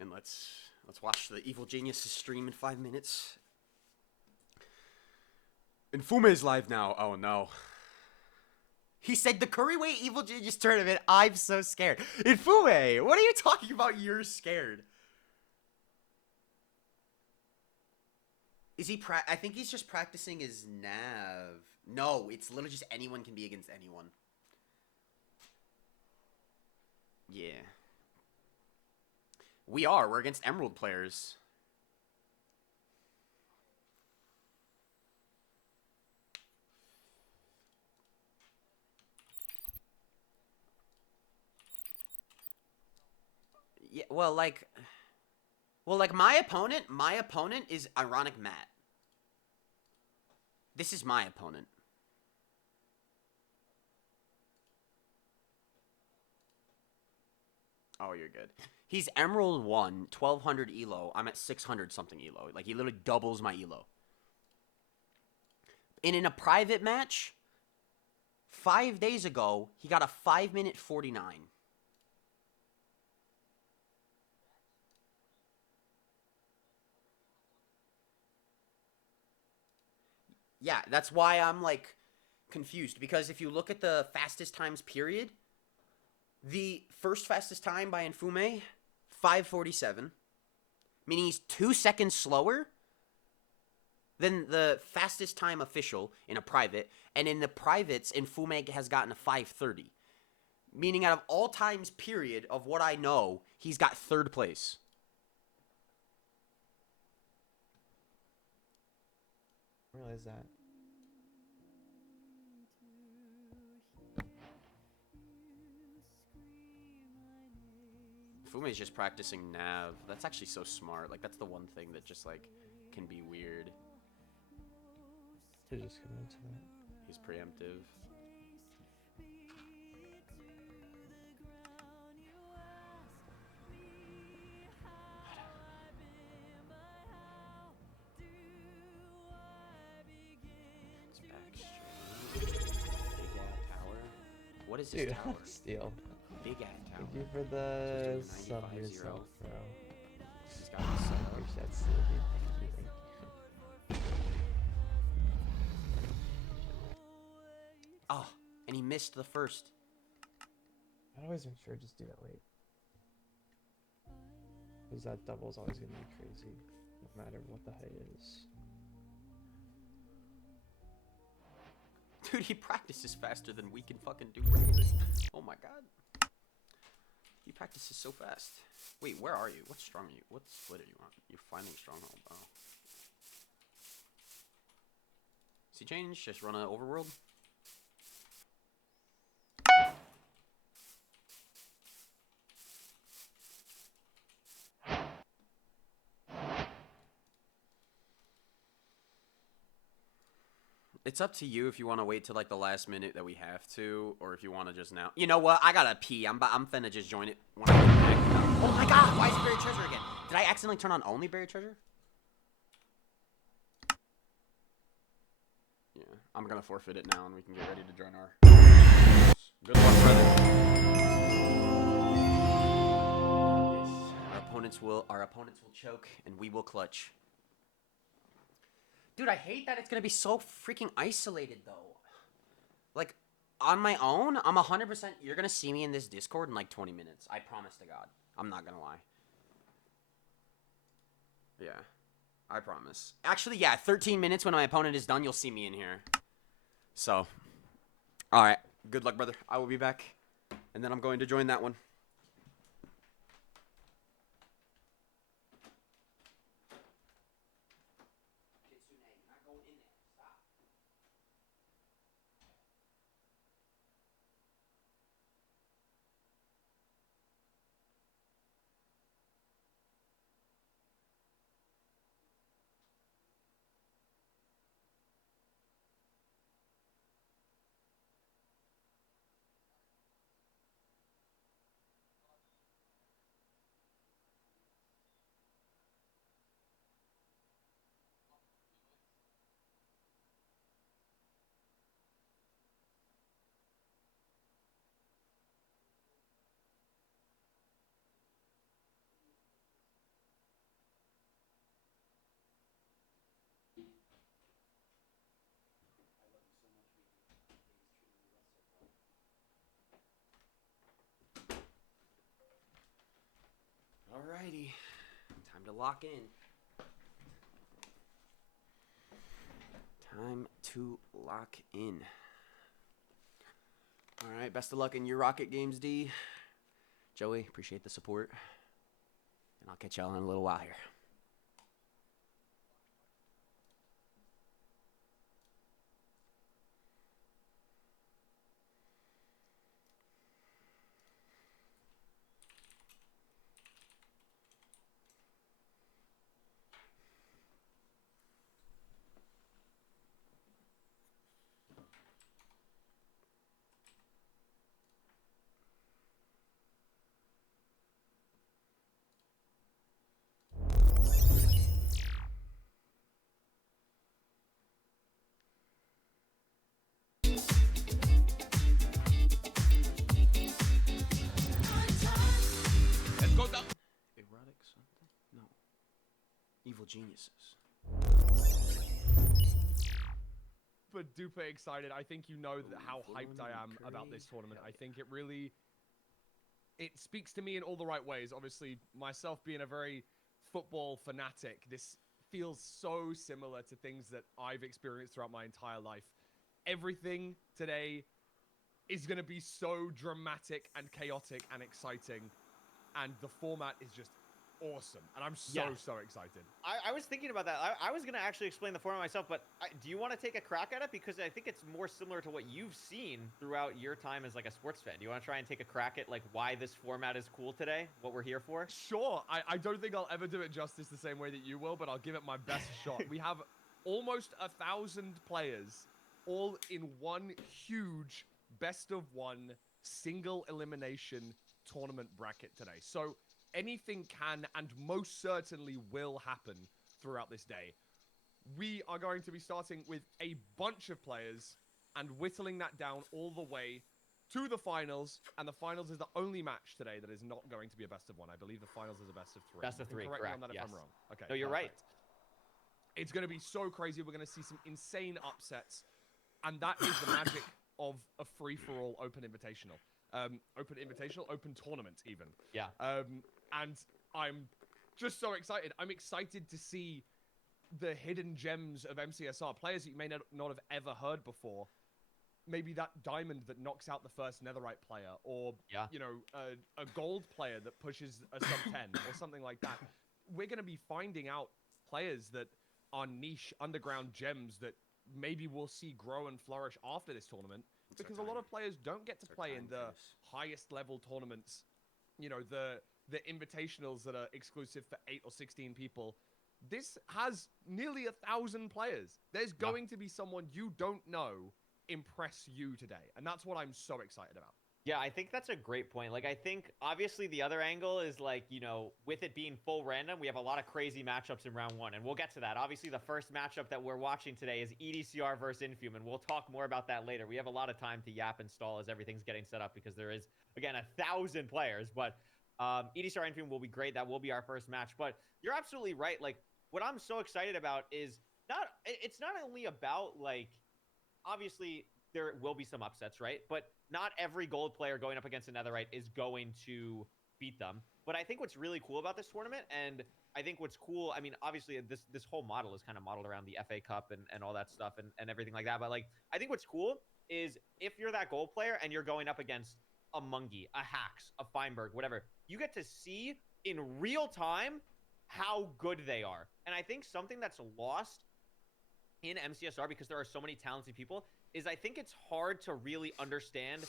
And let's watch the Evil Geniuses stream in 5 minutes. And Fume's live now. Oh no. He said the Couriway Evil Genius tournament. I'm so scared. And Fume, what are you talking about? You're scared. Is he I think he's just practicing his nav. No, it's literally just anyone can be against anyone. Yeah. We're against Emerald players. Yeah, well, like my opponent is Ironic Matt. This is my opponent. Oh, you're good. He's Emerald 1, 1200 elo. I'm at 600 something elo. Like, he literally doubles my elo. And in a private match, 5 days ago, he got a 5-minute 49. Yeah, that's why I'm, like, confused. Because if you look at the fastest times period, the first fastest time by Infume, 5:47, meaning he's 2 seconds slower than the fastest time official in a private, and in the privates, Infume has gotten a 5:30, meaning out of all times period of what I know, he's got 3rd place. I realize that. Fume's just practicing nav. That's actually so smart. Like, that's the one thing that just, like, can be weird. To just come into that. He's preemptive. It's backstreet. Big ass tower. What is this Dude, tower? steal. Big ass tower. Thank you for the So sub 95-0. yourself, bro. He's got me set up. Appreciate that, steal, dude. Thank you. Oh, and he missed the first. I'd always make sure to just do that late. Because that double's always going to be crazy, no matter what the height is. Dude, he practices faster than we can fucking do regular. Oh my god. He practices so fast. Wait, where are you? What strong are you? What split are you on? You're finding stronghold. Oh. See change? Just run an overworld? It's up to you if you want to wait till like the last minute that we have to, or if you want to just now. You know what? I gotta pee. I'm finna just join it when I get back. Oh my god! Why is it buried treasure again? Did I accidentally turn on only buried treasure? Yeah, I'm gonna forfeit it now, and we can get ready to join our. Good luck, brother. Yes, our opponents will choke, and we will clutch. Dude, I hate that it's gonna be so freaking isolated, though. Like, on my own, I'm 100%... You're gonna see me in this Discord in, like, 20 minutes. I promise to God. I'm not gonna lie. Yeah. I promise. Actually, yeah, 13 minutes when my opponent is done, you'll see me in here. So. Alright. Good luck, brother. I will be back. And then I'm going to join that one. Alrighty. Time to lock in. Time to lock in. Alright, best of luck in your Rocket games, D. Joey, appreciate the support. And I'll catch y'all in a little while here. Erotic something? No. Evil geniuses. Super duper excited. I think you know how hyped I am about this tournament. I think it speaks to me in all the right ways. Obviously, myself being a very football fanatic, this feels so similar to things that I've experienced throughout my entire life. Everything today is going to be so dramatic and chaotic and exciting. And the format is just awesome. And I'm so excited. I was thinking about that. I was going to actually explain the format myself, but do you want to take a crack at it? Because I think it's more similar to what you've seen throughout your time as like a sports fan. Do you want to try and take a crack at like why this format is cool today? What we're here for? Sure. I don't think I'll ever do it justice the same way that you will, but I'll give it my best shot. We have almost 1,000 players all in one huge best of one single elimination tournament bracket today. So anything can and most certainly will happen throughout this day. We are going to be starting with a bunch of players and whittling that down all the way to the finals. And the finals is the only match today that is not going to be a best of one. I believe the finals is a best of three. Best of three, correct. Me on that if I'm wrong. Okay. No, you're right. It's going to be so crazy. We're going to see some insane upsets. And that is the magic of a free-for-all open invitational. Open tournament even. Yeah. And I'm just so excited. I'm excited to see the hidden gems of MCSR, players that you may not have ever heard before. Maybe that diamond that knocks out the first netherite player, or you know, a gold player that pushes a sub 10 or something like that. We're going to be finding out players that are niche underground gems that maybe we'll see grow and flourish after this tournament, because a lot of players don't get to play in the highest level tournaments, you know, the invitationals that are exclusive for 8 or 16 people. This has nearly 1,000 players. There's going to be someone you don't know impress you today, and that's what I'm so excited about. Yeah, I think that's a great point. Like, I think obviously the other angle is like, you know, with it being full random, we have a lot of crazy matchups in round one, and we'll get to that. Obviously, the first matchup that we're watching today is EDCR versus Infume, and we'll talk more about that later. We have a lot of time to yap and stall as everything's getting set up because there is, again, 1,000 players, but EDCR Infume will be great. That will be our first match, but you're absolutely right. Like, what I'm so excited about is it's not only about, like, obviously there will be some upsets, right? But not every gold player going up against a netherite is going to beat them. But I think what's really cool about this tournament, and I think what's cool, I mean, obviously this whole model is kind of modeled around the FA Cup and all that stuff and everything like that. But like, I think what's cool is if you're that gold player and you're going up against a Mungie, a Hax, a Feinberg, whatever, you get to see in real time how good they are. And I think something that's lost in MCSR, because there are so many talented people, is I think it's hard to really understand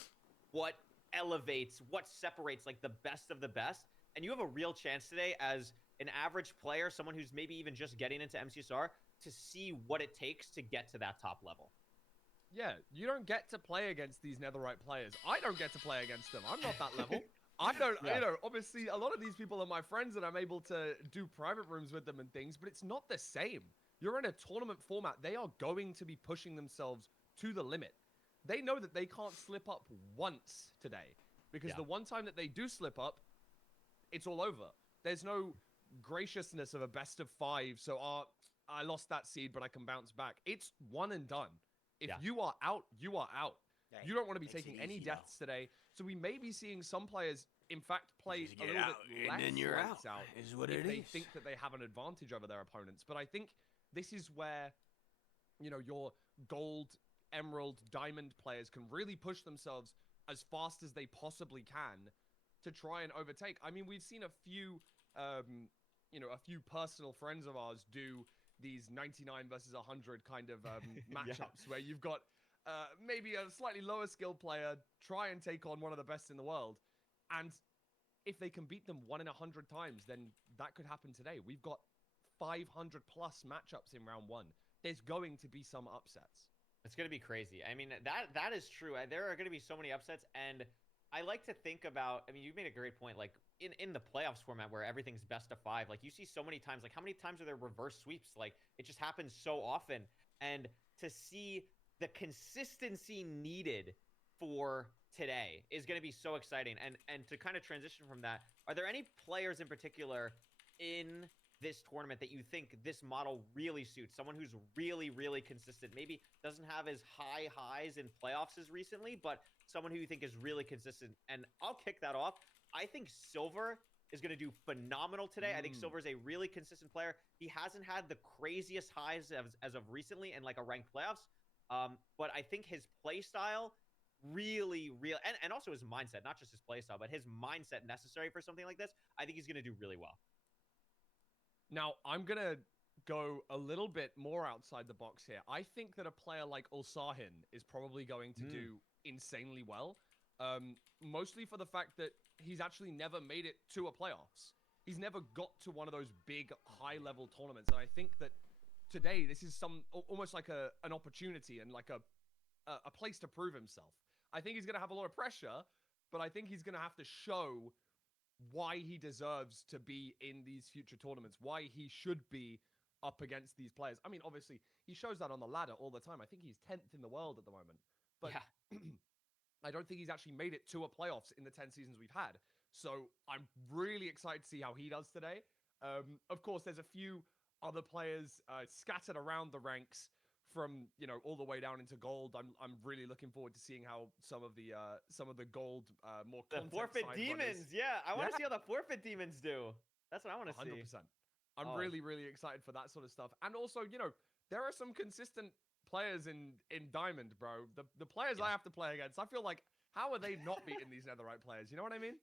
what elevates, what separates like the best of the best. And you have a real chance today as an average player, someone who's maybe even just getting into MCSR, to see what it takes to get to that top level. Yeah, you don't get to play against these netherite players. I don't get to play against them. I'm not that level. I don't, you know, obviously a lot of these people are my friends and I'm able to do private rooms with them and things, but it's not the same. You're in a tournament format. They are going to be pushing themselves to the limit. They know that they can't slip up once today, because the one time that they do slip up, it's all over. There's no graciousness of a best of 5. So I lost that seed, but I can bounce back. It's one and done. If you are out, you are out. You don't want to be taking any deaths today. So we may be seeing some players in fact, play Just a get little out, bit and less then you're lights out, out is what if it they is. think that they have an advantage over their opponents. But I think this is where, you know, your gold, emerald, diamond players can really push themselves as fast as they possibly can to try and overtake. I mean, we've seen a few, you know, a few personal friends of ours do these 99 versus 100 kind of matchups where you've got maybe a slightly lower skilled player try and take on one of the best in the world. And if they can beat them 1 in 100 times, then that could happen today. We've got 500 plus matchups in round 1. There's going to be some upsets. It's going to be crazy. I mean, that is true. There are going to be so many upsets, and I like to think about, I mean, you made a great point, like in the playoffs format where everything's best of 5, like you see so many times, like how many times are there reverse sweeps? Like it just happens so often. And to see the consistency needed for today is going to be so exciting. And to kind of transition from that, are there any players in particular in this tournament that you think this model really suits? Someone who's really, really consistent, maybe doesn't have as high highs in playoffs as recently, but someone who you think is really consistent. And I'll kick that off. I think Silver is going to do phenomenal today. I think Silver is a really consistent player. He hasn't had the craziest highs as of recently in like a ranked playoffs. But I think his play style really, and also his mindset, not just his play style, but his mindset necessary for something like this, I think he's going to do really well. Now, I'm going to go a little bit more outside the box here. I think that a player like Ulsahin is probably going to do insanely well. Mostly for the fact that he's actually never made it to a playoffs. He's never got to one of those big high-level tournaments. And I think that today, this is almost like an opportunity and like a place to prove himself. I think he's going to have a lot of pressure, but I think he's going to have to show why he deserves to be in these future tournaments, why he should be up against these players. I mean, obviously, he shows that on the ladder all the time. I think he's 10th in the world at the moment. But yeah. I don't think he's actually made it to a playoffs in the 10 seasons we've had. So I'm really excited to see how he does today. Of course, there's a few other players scattered around the ranks from, you know, all the way down into gold. I'm really looking forward to seeing how some of the gold more the forfeit demons. Yeah, I want to see how the forfeit demons do. That's what I want to see. 100%. I'm really excited for that sort of stuff. And also, you know, there are some consistent players in Diamond, bro. The players I have to play against, I feel like, how are they not beating these netherite players? You know what I mean?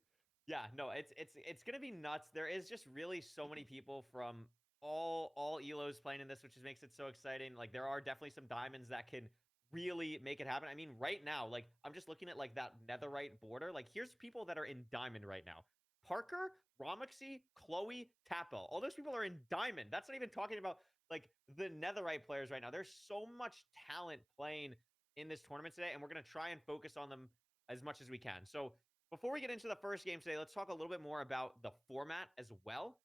Yeah, no, it's gonna be nuts. There is just really so many people from all elos playing in this, which just makes it so exciting. Like there are definitely some diamonds that can really make it happen. I mean, right now, like I'm just looking at like that netherite border. Like here's people that are in diamond right now: Parker, Romoxy, Chloe, Tapel. All those people are in diamond. That's not even talking about like the netherite players right now. There's so much talent playing in this tournament today, and we're gonna try and focus on them as much as we can. So before we get into the first game today, let's talk a little bit more about the format as well,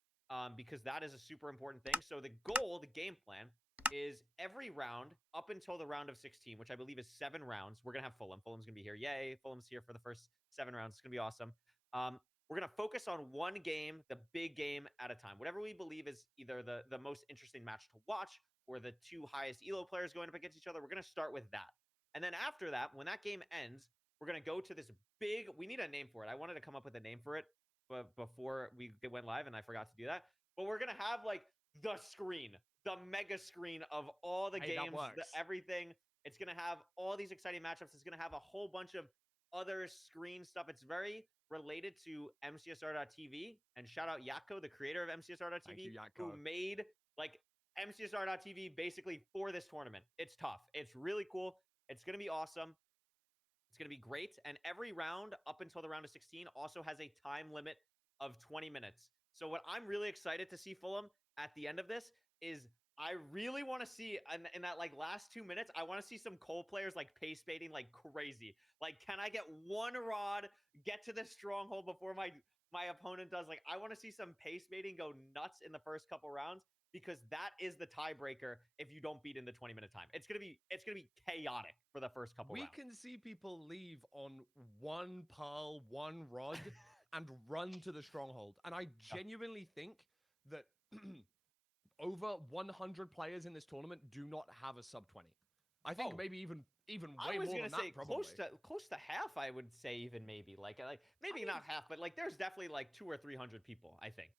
because that is a super important thing. So the goal, the game plan, is every round up until the round of 16, which I believe is 7 rounds. We're going to have Fulham. Fulham's going to be here. Yay, Fulham's here for the first 7 rounds. It's going to be awesome. We're going to focus on one game, the big game at a time. Whatever we believe is either the most interesting match to watch or the 2 highest elo players going up against each other, we're going to start with that. And then after that, when that game ends, we're going to go to this big, we need a name for it. I wanted to come up with a name for it, but before we went live and I forgot to do that. But we're going to have like the screen, the mega screen of all the games, everything. It's going to have all these exciting matchups. It's going to have a whole bunch of other screen stuff. It's very related to mcsr.tv, and shout out Yatko, the creator of mcsr.tv, who made like mcsr.tv basically for this tournament. It's tough. It's really cool. It's going to be awesome. It's going to be great. And every round up until the round of 16 also has a time limit of 20 minutes. So what I'm really excited to see, Fulham, at the end of this is I really want to see in that like last 2 minutes, I want to see some Cole players like pace baiting like crazy. Like, can I get one rod, get to the stronghold before my opponent does? Like, I want to see some pace baiting go nuts in the first couple rounds, because that is the tiebreaker if you don't beat in the 20-minute time. It's gonna be chaotic for the first couple rounds. We can see people leave on 1 pearl, 1 rod, and run to the stronghold. And I genuinely think that over 100 players in this tournament do not have a sub 20. I think Oh. maybe even I way was more gonna than say that, probably. close to half. I would say even maybe like maybe mean- not half, but like there's definitely like 200 or 300 people. I think.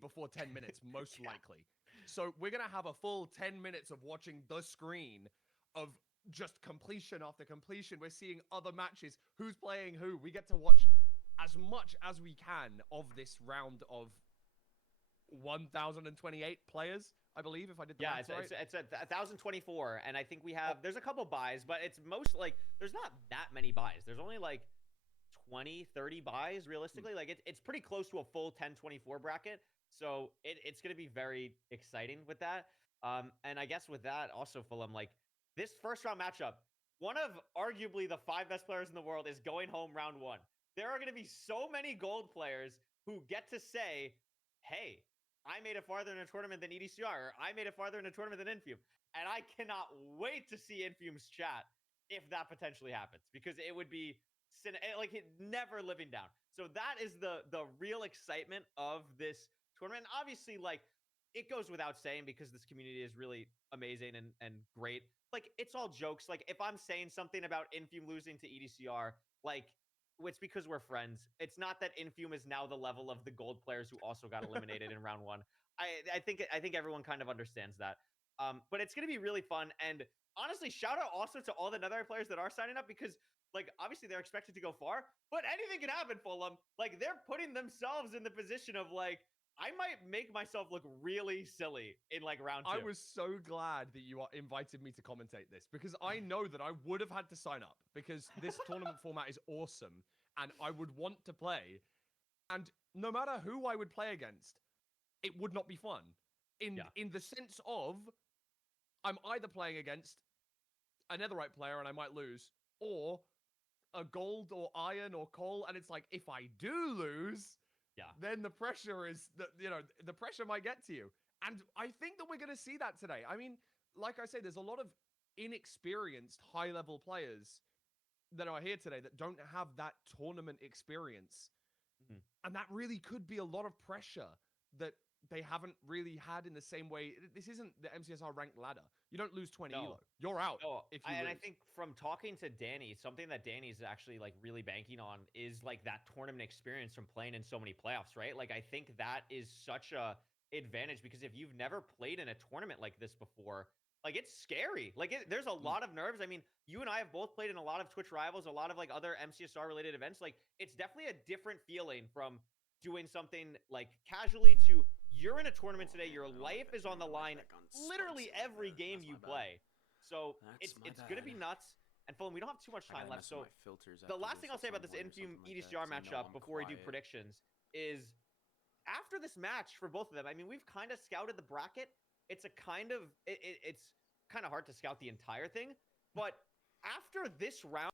Before 10 minutes, most likely. So we're going to have a full 10 minutes of watching the screen of just completion after completion. We're seeing other matches. Who's playing who? We get to watch as much as we can of this round of 1,028 players, I believe, if I did the Yeah, math right. it's at 1,024, and I think we have there's a couple buys, but it's most like there's not that many buys. There's only like 20, 30 buys realistically. Like it's pretty close to a full 10-24 bracket. So it's going to be very exciting with that. And I guess with that also, Fulham, like this first round matchup, one of arguably the 5 best players in the world is going home round 1. There are going to be so many gold players who get to say, hey, I made it farther in a tournament than EDCR, or I made it farther in a tournament than Infume. And I cannot wait to see Infume's chat if that potentially happens, because it would be like never living down. So that is the real excitement of this tournament. And obviously, like it goes without saying, because this community is really amazing and great. Like it's all jokes. Like if I'm saying something about Infume losing to EDCR, like it's because we're friends. It's not that Infume is now the level of the gold players who also got eliminated in round 1. I think everyone kind of understands that. But it's gonna be really fun. And honestly, shout out also to all the Netherite players that are signing up, because like obviously they're expected to go far, but anything can happen, Fulham. Like they're putting themselves in the position of like, I might make myself look really silly in like round 2. I was so glad that you invited me to commentate this, because I know that I would have had to sign up, because this tournament format is awesome and I would want to play. And no matter who I would play against, it would not be fun. In the sense of I'm either playing against a Netherite player and I might lose, or a gold or iron or coal, and it's like if I do lose, then the pressure is that the pressure might get to you. And I think that we're going to see that today. I mean, like I say, there's a lot of inexperienced high-level players that are here today that don't have that tournament experience. Mhm. And that really could be a lot of pressure that they haven't really had in the same way. This isn't the MCSR ranked ladder. You don't lose 20 elo. You're out if you lose. And I think from talking to Danny, something that Danny's actually like really banking on is like that tournament experience from playing in so many playoffs, right? Like I think that is such a advantage, because if you've never played in a tournament like this before, like it's scary. Like there's a lot of nerves. I mean, you and I have both played in a lot of Twitch Rivals, a lot of like other MCSR related events. Like it's definitely a different feeling from doing something like casually to you're in a tournament today. Your life is on the line literally every game you play. So it's going to be nuts. And Fulham, we don't have too much time left. So the last thing I'll say about this Infume EDCR matchup before we do predictions is after this match for both of them, I mean, we've kind of scouted the bracket. It's a kind of it's kind of hard to scout the entire thing, but after this round,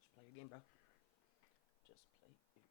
Just play your game, bro. Just play your game.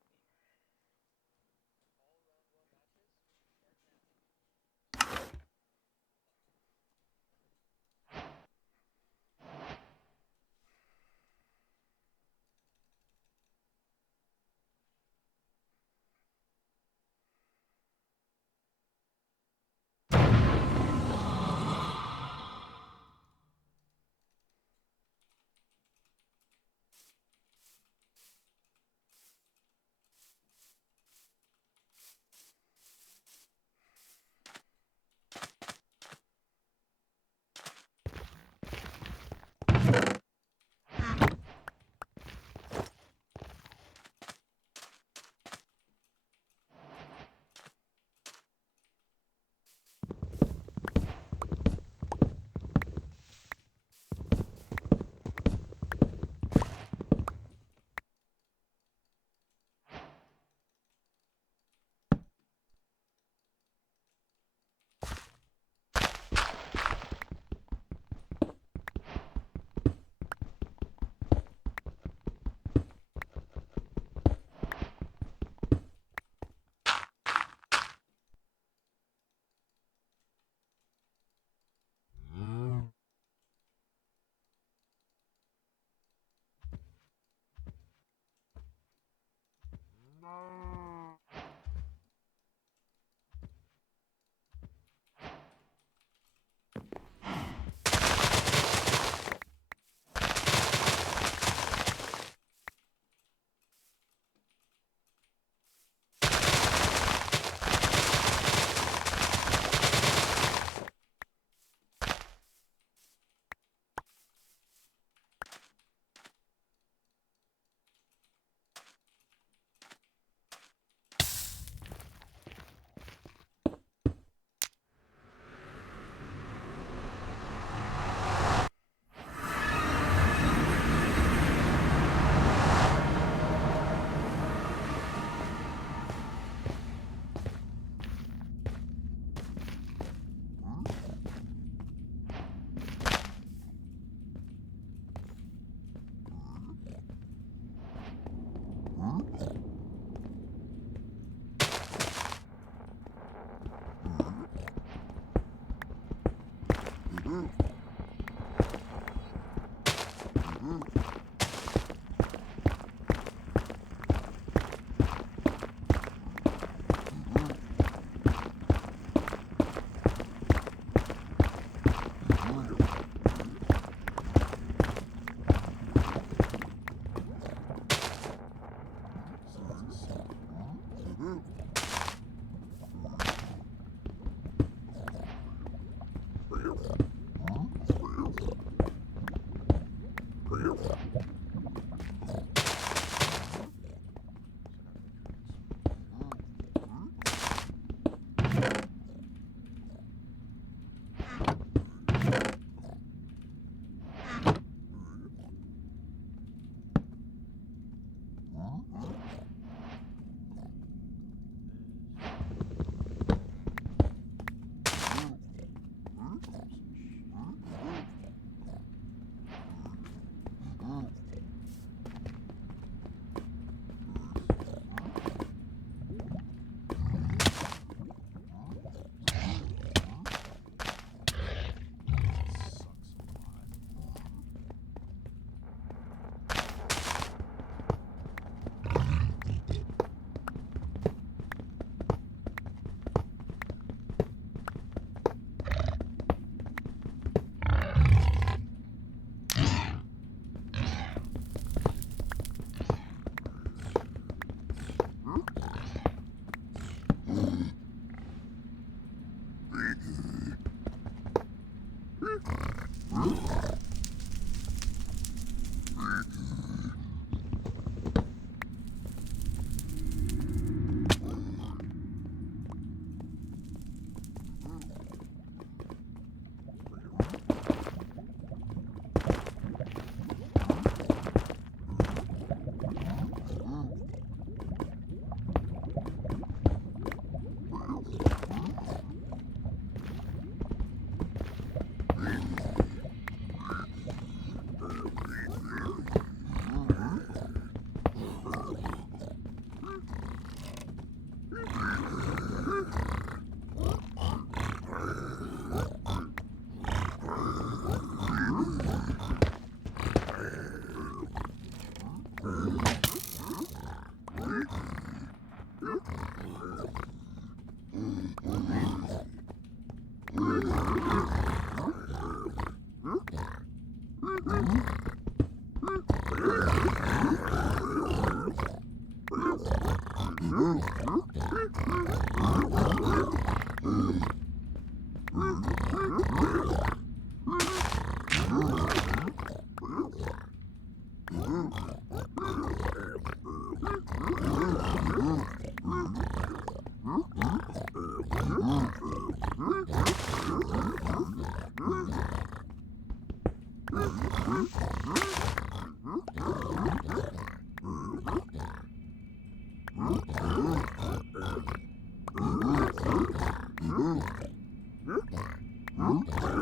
Huh?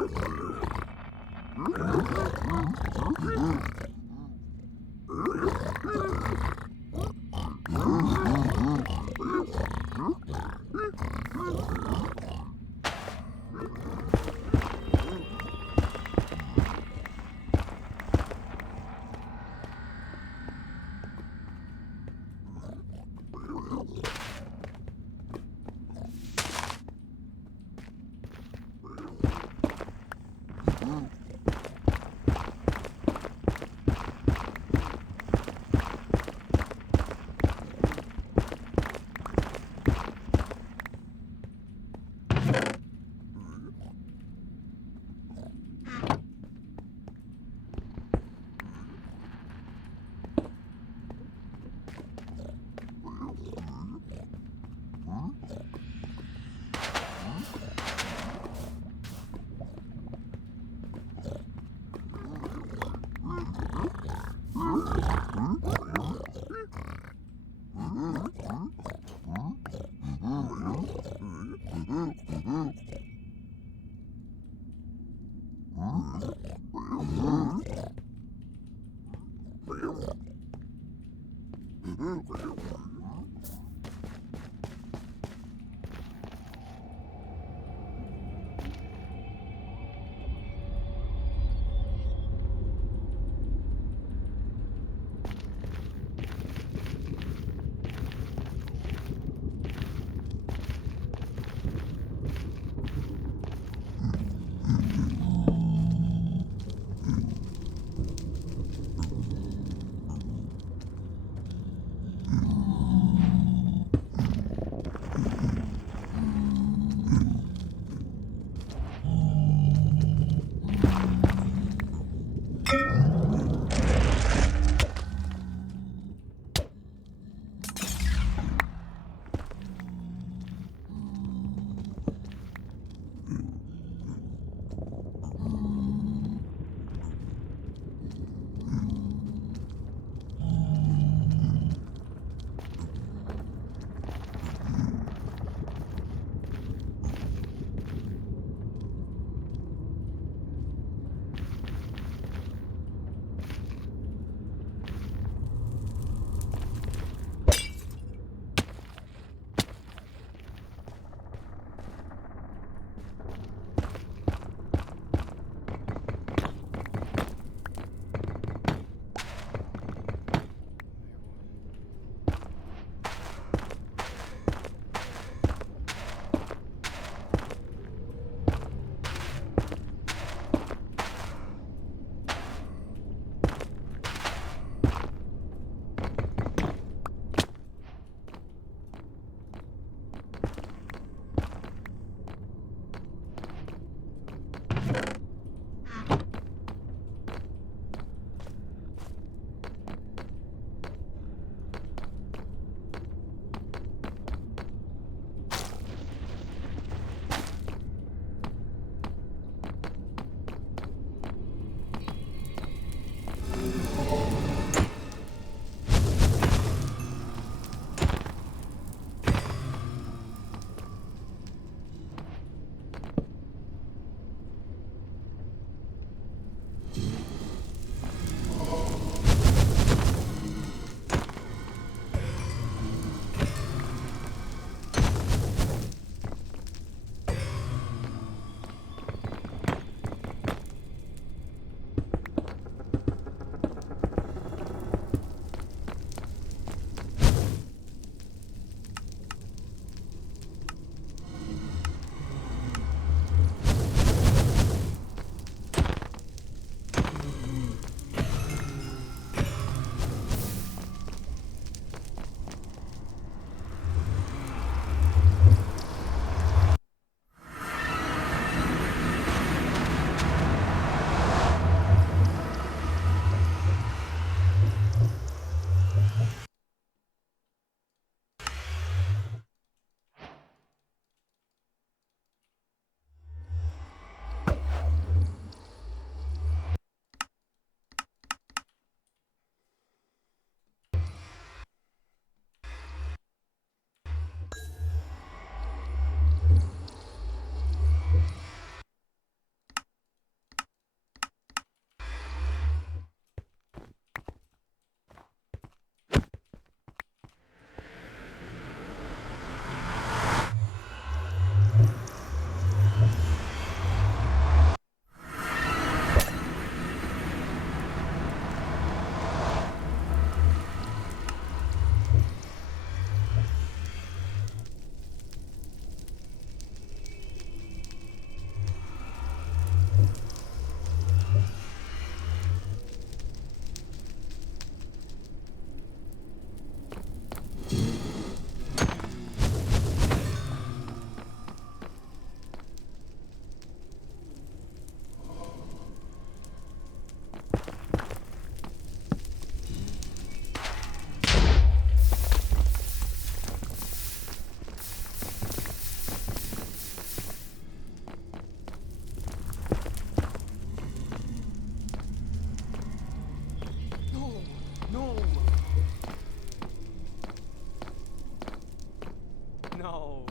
No.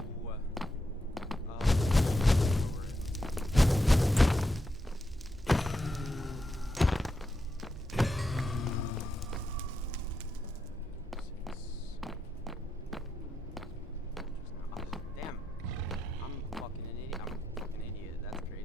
Damn. I'm fucking an idiot. I'm a fucking idiot. That's crazy.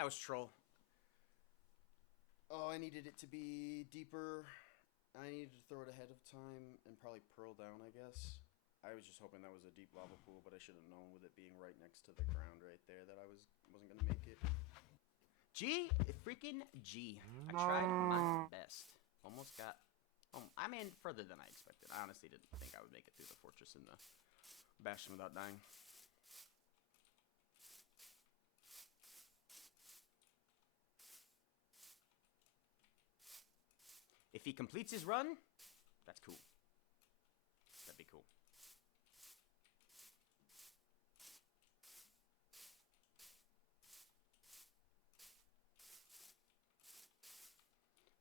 That was troll. Oh, I needed it to be deeper. I needed to throw it ahead of time and probably pearl down, I guess. I was just hoping that was a deep lava pool, but I should have known with it being right next to the ground right there that I wasn't gonna make it. Freaking G. I tried my best. Almost got. I mean, further than I expected. I honestly didn't think I would make it through the fortress and the bastion without dying. If he completes his run, that's cool. That'd be cool.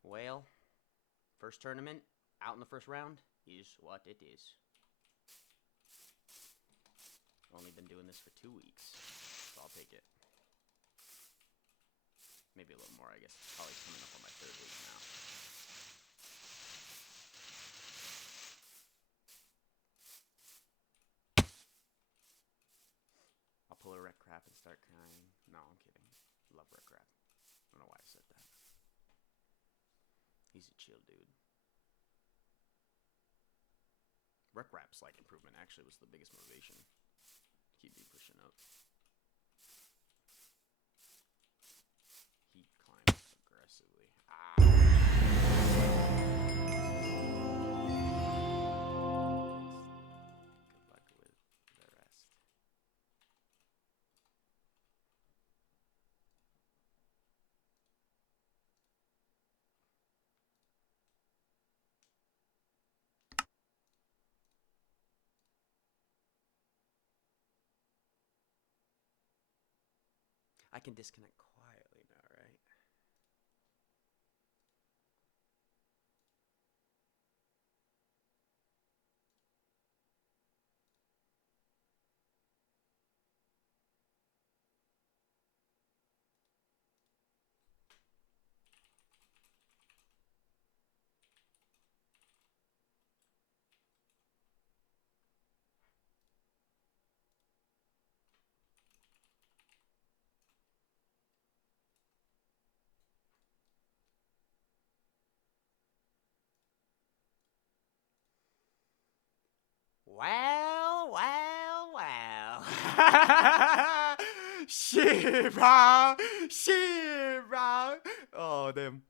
Well, first tournament, out in the first round, is what it is. Only been doing this for 2 weeks, so I'll take it. Maybe a little more, I guess. Probably coming up on my 3rd week now. I'll pull a wreck crap and start crying. No, I'm kidding. Love wreck crap. I don't know why I said that. He's a chill dude. Wreck rap's like improvement actually was the biggest motivation. Keep me pushing up. He climbs aggressively. Good luck with the rest. I can disconnect quietly now, right? Well. Shit, bro. Oh, damn.